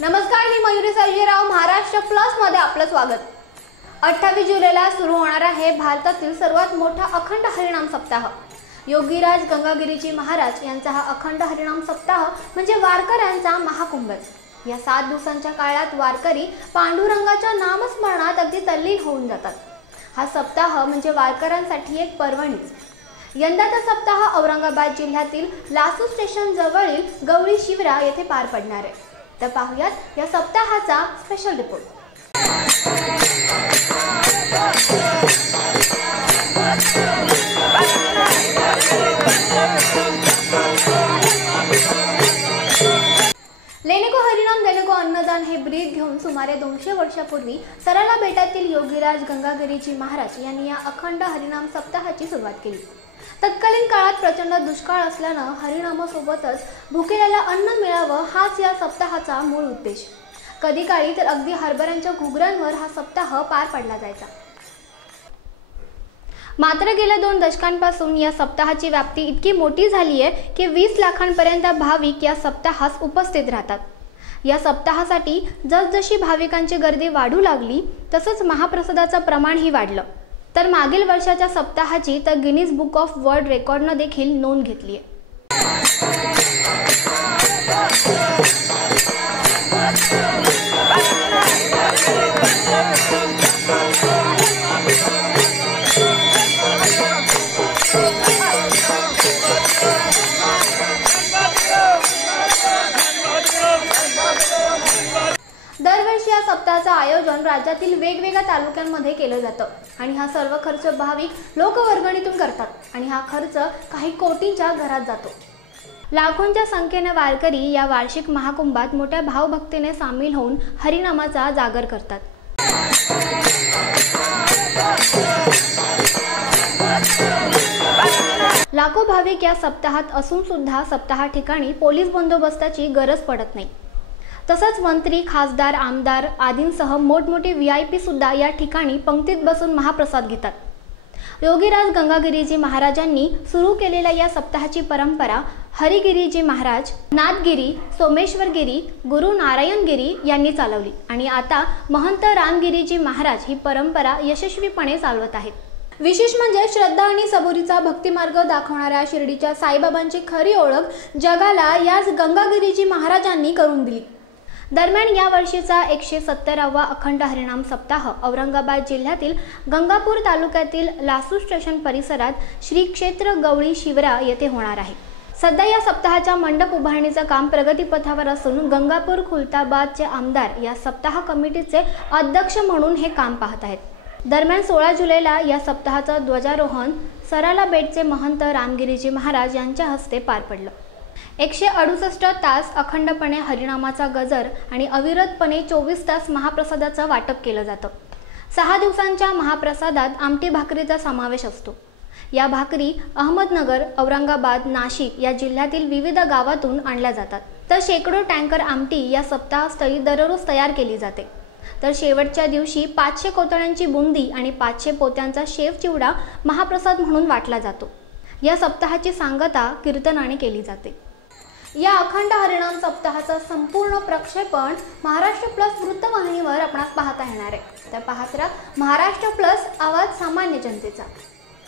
नमस्कार, मी मयुरी सर्जेराव. महाराष्ट्र प्लस मध्ये आपलं स्वागत. 28 जुलैला सुरू होणार आहे भारतातील सर्वात मोठा अखंड हरिनाम सप्ताह. योगीराज गंगागिरीजी महाराज यांचा हा अखंड हरिनाम सप्ताह म्हणजे वारकऱ्यांचा महाकुंभच. या 7 दिवसांच्या काळात वारकरी पांडुरंगाच्या नामस्मरणात अगदी तल्लीन होऊन जातात. हा सप्ताह म्हणजे वारकऱ्यांसाठी एक पर्वणीच. यंदाचा सप्ताह औरंगाबाद जिल्ह्यातील लासू स्टेशन जवळील गवळी शिवरा येथे पार पडणार आहे. तर पाहूयात या सप्ताहाचा स्पेशल रिपोर्ट. लेनेको हरिनाम देनेको अन्नदान हे ब्रीद घेऊन सुमारे 200 वर्षापूर्वी सराला बेटातील योगीराज गंगागिरीजी महाराज यांनी या अखंड हरिनाम सप्ताहाची सुरुवात केली. तत्कालीन काळात प्रचंड दुष्काळ असल्यानं हरिनामासोबतच भुकेल्याला अन्न मिळावं हाच या सप्ताहाचा मूळ उद्देश. कधी काळी तर अगदी हरभऱ्यांच्या घुगऱ्यांवर हा सप्ताह पार पडला जायचा. मात्र गेल्या 2 दशकांपासून या सप्ताहाची व्याप्ती इतकी मोठी झाली आहे की 20 लाखांपर्यंत भाविक या सप्ताहास उपस्थित राहतात. या सप्ताहासाठी जसजशी भाविकांची गर्दी वाढू लागली तसंच महाप्रसादाचं प्रमाणही वाढलं. तर मागील वर्षाच्या सप्ताहाची तर गिनीज बुक ऑफ वर्ल्ड रेकॉर्डनं देखील नोंद घेतली आहे. दरवर्षी या सप्ताहाचं आयोजन राज्यातील वेगवेगळ्या तालुक्यांमध्ये केलं जातं आणि हा सर्व खर्च भाविक लोकवर्गणीतून करतात आणि हा खर्च काही कोटींच्या घरात जातो. लाखोंच्या संख्येने वारकरी या वार्षिक महाकुंभात मोठ्या भावभक्तीने सामील होऊन हरिनामाचा जागर करतात. लाखो भाविक या सप्ताहात असून सुद्धा सप्ताहा ठिकाणी पोलीस बंदोबस्ताची गरज पडत नाही. तसंच मंत्री, खासदार, आमदार आदींसह मोठमोठे VIP सुद्धा या ठिकाणी पंक्तीत बसून महाप्रसाद घेतात. योगीराज गंगागिरीजी महाराजांनी सुरू केलेल्या या सप्ताहाची परंपरा हरिगिरीजी महाराज, नाथगिरी, सोमेश्वरगिरी, गुरु नारायणगिरी यांनी चालवली आणि आता महंत रामगिरीजी महाराज ही परंपरा यशस्वीपणे चालवत आहेत. विशेष म्हणजे श्रद्धा आणि सबुरीचा भक्तिमार्ग दाखवणाऱ्या शिर्डीच्या साईबाबांची खरी ओळख जगाला याच गंगागिरीजी महाराजांनी करून दिली. दरम्यान या वर्षीचा 170वा अखंड हरिनाम सप्ताह औरंगाबाद जिल्ह्यातील गंगापूर तालुक्यातील लासू स्टेशन परिसरात श्री क्षेत्र गवळी शिवरा येथे होणार आहे. सध्या या सप्ताहाच्या मंडप उभारणीचं काम प्रगतीपथावर असून गंगापूर खुलताबादचे आमदार या सप्ताह कमिटीचे अध्यक्ष म्हणून हे काम पाहत आहेत. दरम्यान 16 जुलैला या सप्ताहाचं ध्वजारोहण सराला बेटचे महंत रामगिरीजी महाराज यांच्या हस्ते पार पडलं. 168 तास अखंडपणे हरिनामाचा गजर आणि अविरतपणे 24 तास महाप्रसादाचं वाटप केलं जातं. 6 दिवसांच्या महाप्रसादात आमटी भाकरीचा समावेश असतो. या भाकरी अहमदनगर, औरंगाबाद, नाशिक या जिल्ह्यातील विविध गावातून आणल्या जातात. तर शेकडो टँकर आमटी या सप्ताहस्थळी दररोज तयार केली जाते. तर शेवटच्या दिवशी 500 कोतळ्यांची बुंदी आणि 500 पोत्यांचा शेव चिवडा महाप्रसाद म्हणून वाटला जातो. या सप्ताहाची सांगता कीर्तनाने केली जाते. या अखंड हरिनाम सप्ताहाचा संपूर्ण प्रक्षेपण महाराष्ट्र प्लस वृत्तवाहिनीवर आपणास पाहता येणार आहे. तर पाहत राहा महाराष्ट्र प्लस, आवाज सामान्य जनतेचा.